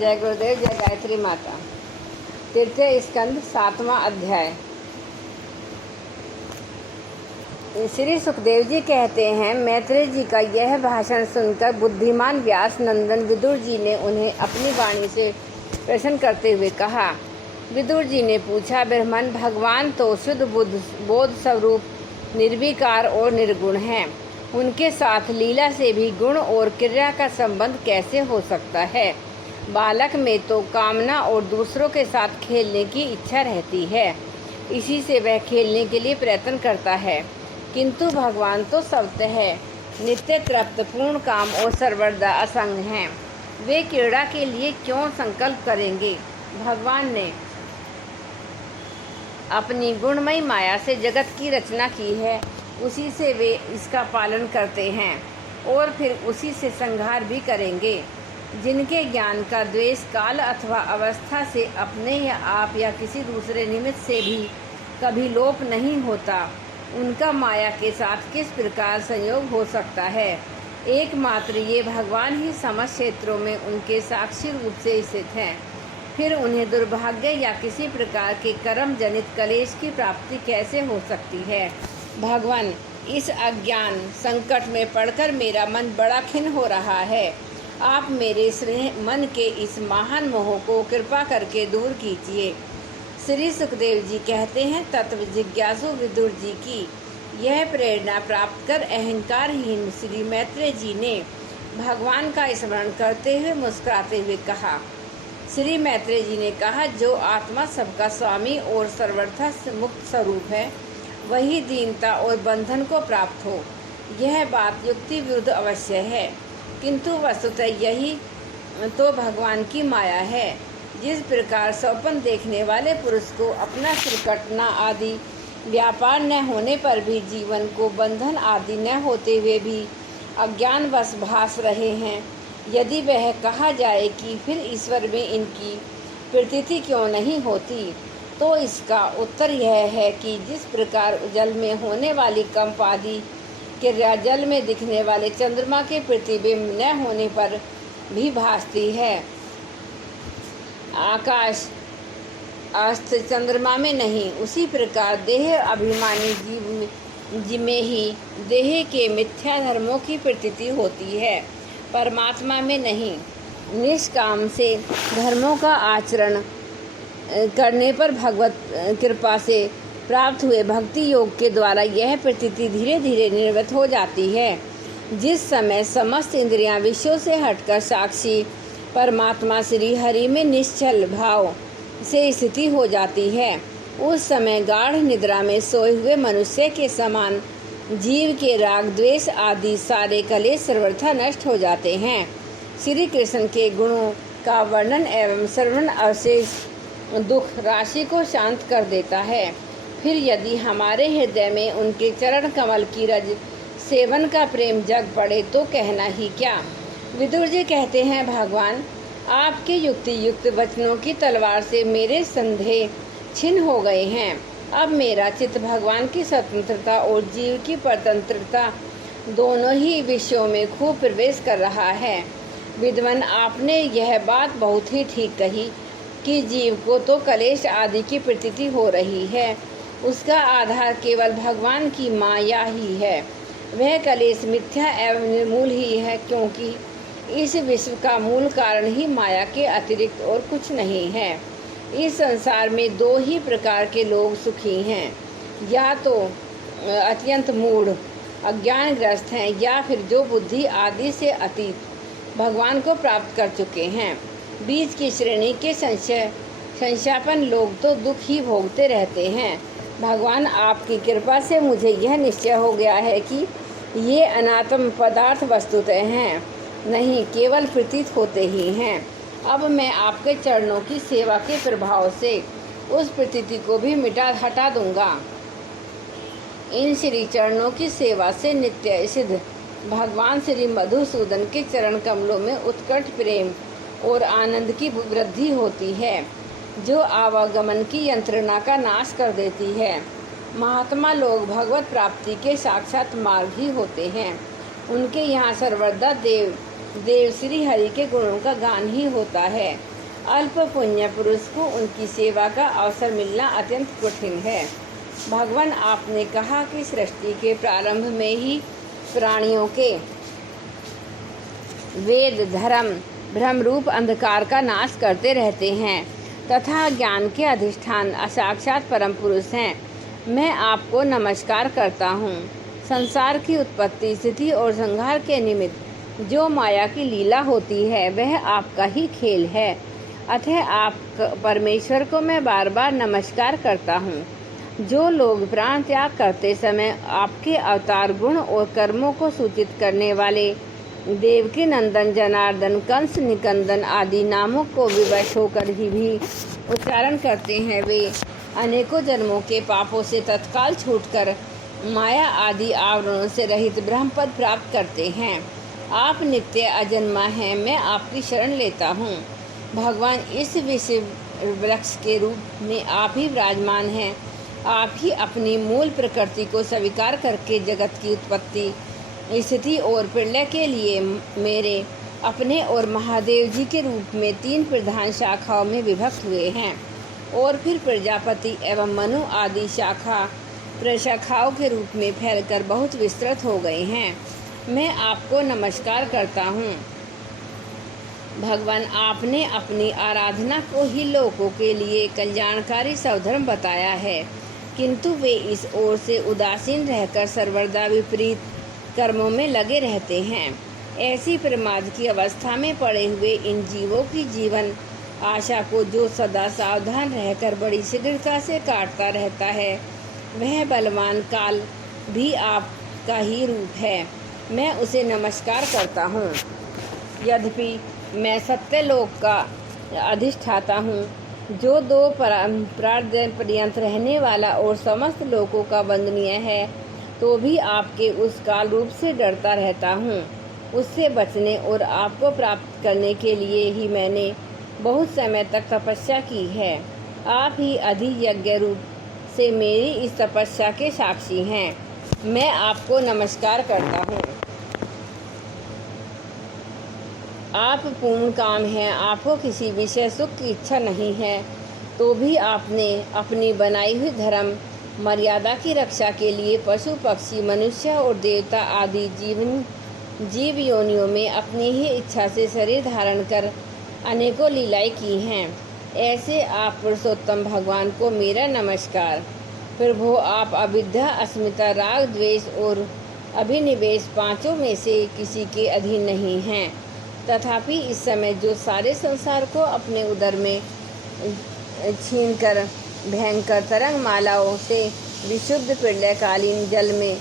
जय गुरुदेव, जय गायत्री माता। तृतीय स्कंद 7वां अध्याय। श्री सुखदेव जी कहते हैं, मैत्रेय जी का यह भाषण सुनकर बुद्धिमान व्यास नंदन विदुर जी ने उन्हें अपनी वाणी से प्रश्न करते हुए कहा। विदुर जी ने पूछा, ब्रह्मन, भगवान तो शुद्ध बोध स्वरूप निर्विकार और निर्गुण हैं। उनके साथ लीला से भी गुण और क्रिया का संबंध कैसे हो सकता है? बालक में तो कामना और दूसरों के साथ खेलने की इच्छा रहती है, इसी से वह खेलने के लिए प्रयत्न करता है। किंतु भगवान तो स्वतः है नित्य तृप्त, पूर्ण काम और सर्वदा असंग हैं। वे क्रीड़ा के लिए क्यों संकल्प करेंगे? भगवान ने अपनी गुणमयी माया से जगत की रचना की है, उसी से वे इसका पालन करते हैं और फिर उसी से संहार भी करेंगे। जिनके ज्ञान का द्वेष काल अथवा अवस्था से अपने या आप या किसी दूसरे निमित्त से भी कभी लोप नहीं होता, उनका माया के साथ किस प्रकार संयोग हो सकता है? एकमात्र ये भगवान ही समस्त क्षेत्रों में उनके साक्षी रूप से स्थित हैं। फिर उन्हें दुर्भाग्य या किसी प्रकार के कर्म जनित क्लेश की प्राप्ति कैसे हो सकती है? भगवान, इस अज्ञान संकट में पड़कर मेरा मन बड़ा खिन्न हो रहा है। आप मेरे मन के इस महान मोह को कृपा करके दूर कीजिए। श्री सुखदेव जी कहते हैं, तत्व जिज्ञासु विदुर जी की यह प्रेरणा प्राप्त कर अहंकारहीन श्री मैत्रेय जी ने भगवान का स्मरण करते हुए मुस्कुराते हुए कहा। श्री मैत्रेय जी ने कहा, जो आत्मा सबका स्वामी और सर्वथा मुक्त स्वरूप है, वही दीनता और बंधन को प्राप्त हो। यह बात युक्ति विरुद्ध अवश्य है, किंतु वस्तुतः यही तो भगवान की माया है। जिस प्रकार स्वप्न देखने वाले पुरुष को अपना सिर कटना आदि व्यापार न होने पर भी जीवन को बंधन आदि न होते हुए भी अज्ञानवश भास रहे हैं, यदि वह कहा जाए कि फिर ईश्वर में इनकी प्रतीति क्यों नहीं होती, तो इसका उत्तर यह है कि जिस प्रकार जल में होने वाली कंप आदि क्रिया जल में दिखने वाले चंद्रमा के प्रतिबिंब न होने पर भी भासती है, आकाश अस्त चंद्रमा में नहीं, उसी प्रकार देह अभिमानी जीव में ही देह के मिथ्या धर्मों की प्रतीति होती है, परमात्मा में नहीं। निष्काम से धर्मों का आचरण करने पर भगवत कृपा से प्राप्त हुए भक्ति योग के द्वारा यह प्रतीति धीरे धीरे निर्वृत्त हो जाती है। जिस समय समस्त इंद्रियां विषयों से हटकर साक्षी परमात्मा श्री हरि में निश्चल भाव से स्थिति हो जाती है, उस समय गाढ़ निद्रा में सोए हुए मनुष्य के समान जीव के राग द्वेष आदि सारे कलेश सर्वथा नष्ट हो जाते हैं। श्री कृष्ण के गुणों का वर्णन एवं श्रवण अवशेष दुख राशि को शांत कर देता है। फिर यदि हमारे हृदय में उनके चरण कमल की रज सेवन का प्रेम जग पड़े तो कहना ही क्या। विदुर जी कहते हैं, भगवान, आपके युक्ति युक्त वचनों की तलवार से मेरे संदेह छिन्न हो गए हैं। अब मेरा चित्त भगवान की स्वतंत्रता और जीव की परतंत्रता दोनों ही विषयों में खूब प्रवेश कर रहा है। विद्वान, आपने यह बात बहुत ही ठीक कही कि जीव को तो कलेश आदि की प्रतीति हो रही है, उसका आधार केवल भगवान की माया ही है। वह कलेश मिथ्या एवं निर्मूल ही है, क्योंकि इस विश्व का मूल कारण ही माया के अतिरिक्त और कुछ नहीं है। इस संसार में दो ही प्रकार के लोग सुखी हैं, या तो अत्यंत मूढ़ अज्ञानग्रस्त हैं, या फिर जो बुद्धि आदि से अतीत भगवान को प्राप्त कर चुके हैं। बीच की श्रेणी के संशापन लोग तो दुख ही भोगते रहते हैं। भगवान, आपकी कृपा से मुझे यह निश्चय हो गया है कि ये अनात्म पदार्थ वस्तुतः हैं नहीं, केवल प्रतीत होते ही हैं। अब मैं आपके चरणों की सेवा के प्रभाव से उस प्रतीति को भी हटा दूंगा। इन श्री चरणों की सेवा से नित्य सिद्ध भगवान श्री मधुसूदन के चरण कमलों में उत्कट प्रेम और आनंद की वृद्धि होती है, जो आवागमन की यंत्रणा का नाश कर देती है। महात्मा लोग भगवत प्राप्ति के साक्षात मार्ग ही होते हैं। उनके यहाँ सर्वदा देव श्री हरि के गुणों का गान ही होता है। अल्प पुण्य पुरुष को उनकी सेवा का अवसर मिलना अत्यंत कठिन है। भगवान, आपने कहा कि सृष्टि के प्रारंभ में ही प्राणियों के वेद, धर्म, भ्रम रूप अंधकार का नाश करते रहते हैं तथा ज्ञान के अधिष्ठान साक्षात परम पुरुष हैं। मैं आपको नमस्कार करता हूँ। संसार की उत्पत्ति, स्थिति और संहार के निमित्त जो माया की लीला होती है वह आपका ही खेल है। अतः आप परमेश्वर को मैं बार बार नमस्कार करता हूँ। जो लोग प्राण त्याग करते समय आपके अवतार गुण और कर्मों को सूचित करने वाले देवकी नंदन, जनार्दन, कंस, निकंदन आदि नामों को विवश होकर ही भी उच्चारण करते हैं, वे अनेकों जन्मों के पापों से तत्काल छूटकर माया आदि आवरणों से रहित ब्रह्म पद प्राप्त करते हैं। आप नित्य अजन्मा हैं, मैं आपकी शरण लेता हूँ। भगवान, इस विषय वृक्ष के रूप में आप ही विराजमान हैं। आप ही अपनी मूल प्रकृति को स्वीकार करके जगत की उत्पत्ति, स्थिति और प्रलय के लिए मेरे अपने और महादेव जी के रूप में 3 प्रधान शाखाओं में विभक्त हुए हैं और फिर प्रजापति एवं मनु आदि प्रशाखाओं के रूप में फैलकर बहुत विस्तृत हो गए हैं। मैं आपको नमस्कार करता हूँ। भगवान, आपने अपनी आराधना को ही लोगों के लिए कल्याणकारी स्वधर्म बताया है, किंतु वे इस ओर से उदासीन रहकर सर्वदा विपरीत कर्मों में लगे रहते हैं। ऐसी प्रमाद की अवस्था में पड़े हुए इन जीवों की जीवन आशा को जो सदा सावधान रहकर बड़ी शीघ्रता से काटता रहता है, वह बलवान काल भी आपका ही रूप है। मैं उसे नमस्कार करता हूँ। यद्यपि मैं सत्यलोक का अधिष्ठाता हूँ, जो 2 पर्यंत रहने वाला और समस्त लोकों का वंदनीय है, तो भी आपके उस काल रूप से डरता रहता हूँ। उससे बचने और आपको प्राप्त करने के लिए ही मैंने बहुत समय तक तपस्या की है। आप ही अधियज्ञ रूप से मेरी इस तपस्या के साक्षी हैं। मैं आपको नमस्कार करता हूँ। आप पूर्ण काम हैं, आपको किसी विषय सुख की इच्छा नहीं है, तो भी आपने अपनी बनाई हुई धर्म मर्यादा की रक्षा के लिए पशु, पक्षी, मनुष्य और देवता आदि जीव योनियों में अपनी ही इच्छा से शरीर धारण कर अनेकों लीलाएं की हैं। ऐसे आप पुरुषोत्तम भगवान को मेरा नमस्कार। प्रभु, आप अविद्या, अस्मिता, राग, द्वेष और अभिनिवेश 5 में से किसी के अधीन नहीं हैं। तथापि इस समय जो सारे संसार को अपने उदर में छीनकर भयंकर तरंग मालाओं से विशुद्ध प्रलयकालीन जल में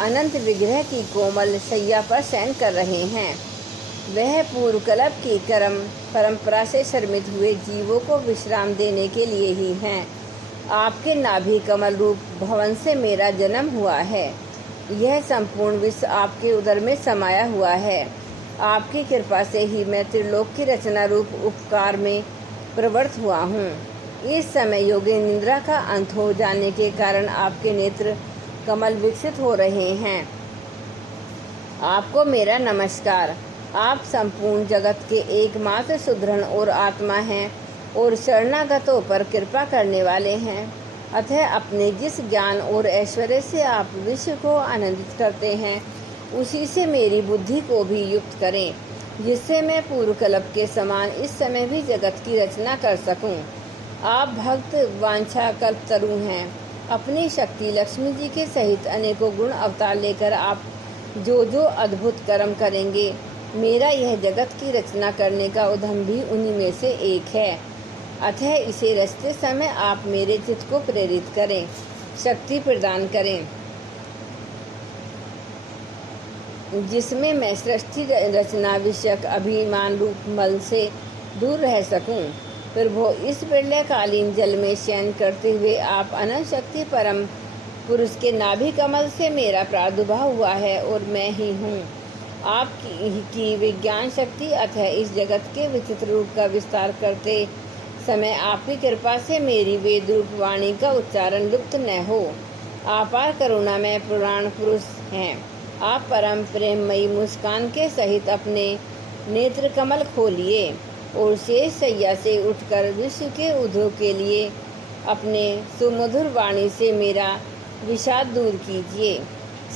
अनंत विग्रह की कोमल शैया पर शयन कर रहे हैं, वह पूर्वकल्प की कर्म परंपरा से शर्मित हुए जीवों को विश्राम देने के लिए ही हैं। आपके नाभि कमल रूप भवन से मेरा जन्म हुआ है। यह संपूर्ण विश्व आपके उदर में समाया हुआ है। आपकी कृपा से ही मैं त्रिलोक की रचना रूप उपकार में प्रवृत्त हुआ हूँ। इस समय योगी निद्रा का अंत हो जाने के कारण आपके नेत्र कमल विकसित हो रहे हैं। आपको मेरा नमस्कार। आप संपूर्ण जगत के एकमात्र सुदृढ़ और आत्मा हैं और शरणागतों पर कृपा करने वाले हैं। अतः अपने जिस ज्ञान और ऐश्वर्य से आप विश्व को आनंदित करते हैं, उसी से मेरी बुद्धि को भी युक्त करें, जिससे मैं पूर्वकल्प के समान इस समय भी जगत की रचना कर सकूं। आप भक्त वांछा कल्पतरु हैं। अपनी शक्ति लक्ष्मी जी के सहित अनेकों गुण अवतार लेकर आप जो जो अद्भुत कर्म करेंगे, मेरा यह जगत की रचना करने का उद्यम भी उन्हीं में से एक है। अतः इसे रचते समय आप मेरे चित्त को प्रेरित करें, शक्ति प्रदान करें, जिसमें मैं सृष्टि रचना विषयक अभिमान रूप मल से दूर रह सकूं। प्रभु, इस प्रलयकालीन जल में शयन करते हुए आप अनंत शक्ति परम पुरुष के नाभि कमल से मेरा प्रादुर्भाव हुआ है और मैं ही हूँ। आपकी विज्ञान शक्ति अतः इस जगत के विचित्र रूप का विस्तार करते समय आपकी कृपा से मेरी वेद रूप वाणी का उच्चारण लुप्त न हो। अपार करुणामय पुराण पुरुष हैं। आप परम प्रेममयी मुस्कान के सहित अपने नेत्र कमल खोलिए और शेष शैया से उठकर विश्व के उद्योग के लिए अपने सुमधुर वाणी से मेरा विषाद दूर कीजिए।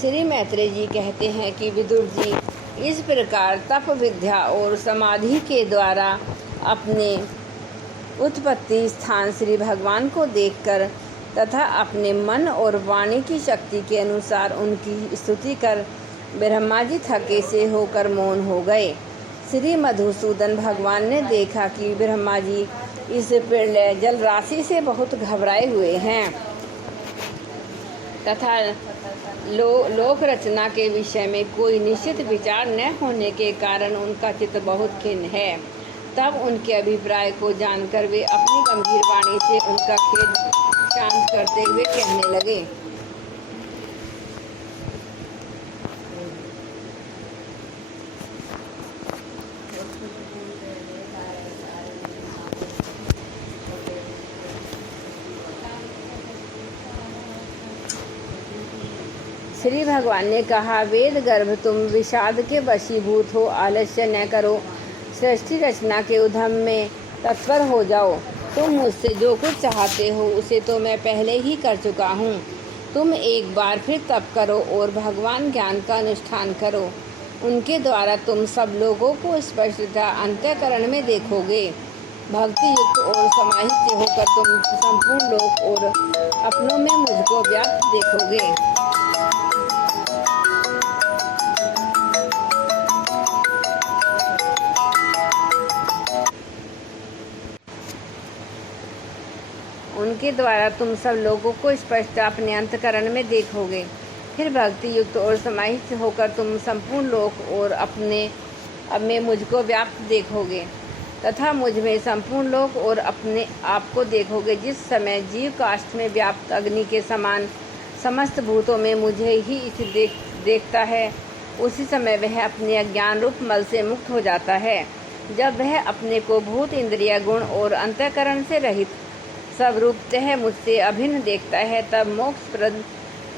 श्री मैत्रेय जी कहते हैं कि विदुर जी इस प्रकार तप विद्या और समाधि के द्वारा अपने उत्पत्ति स्थान श्री भगवान को देखकर तथा अपने मन और वाणी की शक्ति के अनुसार उनकी स्तुति कर ब्रह्मा जी थके से होकर मौन हो गए। श्री मधुसूदन भगवान ने देखा कि ब्रह्मा जी इस प्रलय जल राशि से बहुत घबराए हुए हैं तथा लोक रचना के विषय में कोई निश्चित विचार न होने के कारण उनका चित्त बहुत खिन्न है। तब उनके अभिप्राय को जानकर वे अपनी गंभीर वाणी से उनका खेद शांत करते हुए कहने लगे। श्री भगवान ने कहा, वेद गर्भ तुम विषाद के वशीभूत हो, आलस्य न करो, सृष्टि रचना के उद्यम में तत्पर हो जाओ। तुम मुझसे जो कुछ चाहते हो उसे तो मैं पहले ही कर चुका हूँ। तुम एक बार फिर तप करो और भगवान ज्ञान का अनुष्ठान करो। उनके द्वारा तुम सब लोगों को स्पष्टता अंतःकरण में देखोगे। भक्ति युक्त और समाहित होकर तुम संपूर्ण लोक और अपनों में मुझको व्याप्त देखोगे। उनके द्वारा तुम सब लोगों को स्पष्ट अपने अंतःकरण में देखोगे। फिर भक्ति युक्त और समाहित होकर तुम संपूर्ण लोक और अपने में मुझको व्याप्त देखोगे तथा मुझ में संपूर्ण लोक और अपने आप को देखोगे। जिस समय जीव काष्ठ में व्याप्त अग्नि के समान समस्त भूतों में मुझे ही इसे देखता है, उसी समय वह अपने अज्ञान रूप मल से मुक्त हो जाता है। जब वह अपने को भूत, इंद्रिय, गुण और अंतःकरण से रहित सब रूपतः मुझसे अभिन्न देखता है, तब मोक्ष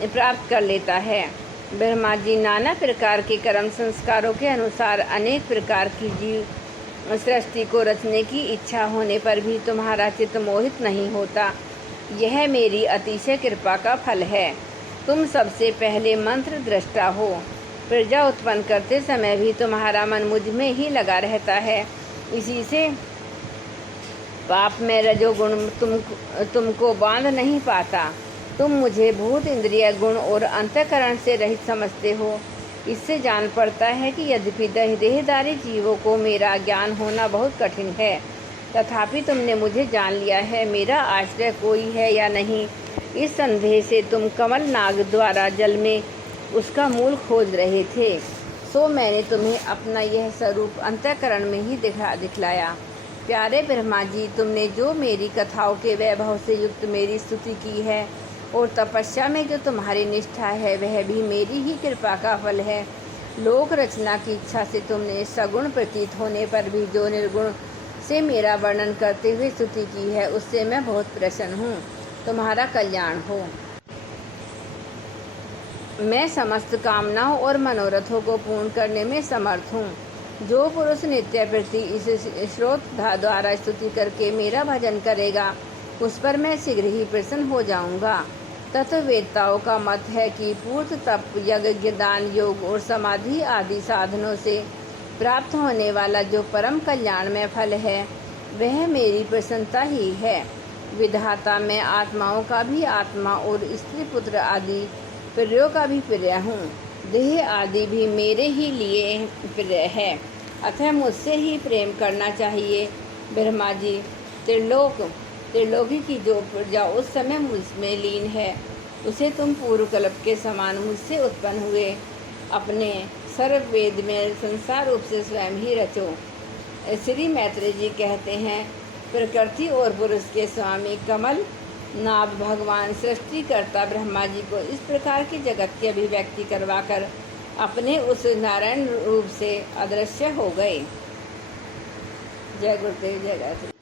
प्राप्त कर लेता है। ब्रह्मा जी नाना प्रकार के कर्म संस्कारों के अनुसार अनेक प्रकार की जीव सृष्टि को रचने की इच्छा होने पर भी तुम्हारा चित्त मोहित नहीं होता। यह मेरी अतिशय कृपा का फल है। तुम सबसे पहले मंत्र दृष्टा हो। प्रजा उत्पन्न करते समय भी तुम्हारा मन मुझ में ही लगा रहता है। इसी से पाप में रजोगुण तुमको बांध नहीं पाता। तुम मुझे भूत, इंद्रिय, गुण और अंतःकरण से रहित समझते हो। इससे जान पड़ता है कि यद्यपि देहधारी जीवों को मेरा ज्ञान होना बहुत कठिन है, तथापि तुमने मुझे जान लिया है। मेरा आश्रय कोई है या नहीं, इस संदेह से तुम कमल नाग द्वारा जल में उसका मूल खोज रहे थे। सो मैंने तुम्हें अपना यह स्वरूप अंतःकरण में ही दिखलाया। प्यारे ब्रह्मा जी, तुमने जो मेरी कथाओं के वैभव से युक्त मेरी स्तुति की है और तपस्या में जो तुम्हारी निष्ठा है, वह भी मेरी ही कृपा का फल है। लोक रचना की इच्छा से तुमने सगुण प्रतीत होने पर भी जो निर्गुण से मेरा वर्णन करते हुए स्तुति की है, उससे मैं बहुत प्रसन्न हूँ। तुम्हारा कल्याण हो। मैं समस्त कामनाओं और मनोरथों को पूर्ण करने में समर्थ हूँ। जो पुरुष नित्य प्रति इस स्रोत द्वारा स्तुति करके मेरा भजन करेगा, उस पर मैं शीघ्र ही प्रसन्न हो जाऊंगा। तत्ववेत्ताओं का मत है कि पूर्त तप, यज्ञ, दान, योग और समाधि आदि साधनों से प्राप्त होने वाला जो परम कल्याणमय फल है, वह मेरी प्रसन्नता ही है। विधाता मैं आत्माओं का भी आत्मा और स्त्री पुत्र आदि प्रियों का भी प्रिय हूँ। देह आदि भी मेरे ही लिए प्रिय है, अतः मुझसे ही प्रेम करना चाहिए। ब्रह्मा जी, त्रिलोकी की जो प्रजा उस समय मुझ में लीन है, उसे तुम पूर्व कल्प के समान मुझसे उत्पन्न हुए अपने सर्व वेद में संसार रूप से स्वयं ही रचो। श्री मैत्रेय जी कहते हैं, प्रकृति और पुरुष के स्वामी कमल नाभ भगवान सृष्टिकर्ता ब्रह्मा जी को इस प्रकार की जगत की अभिव्यक्ति करवाकर अपने उस नारायण रूप से अदृश्य हो गए। जय गुरुदेव, जय गायत्री।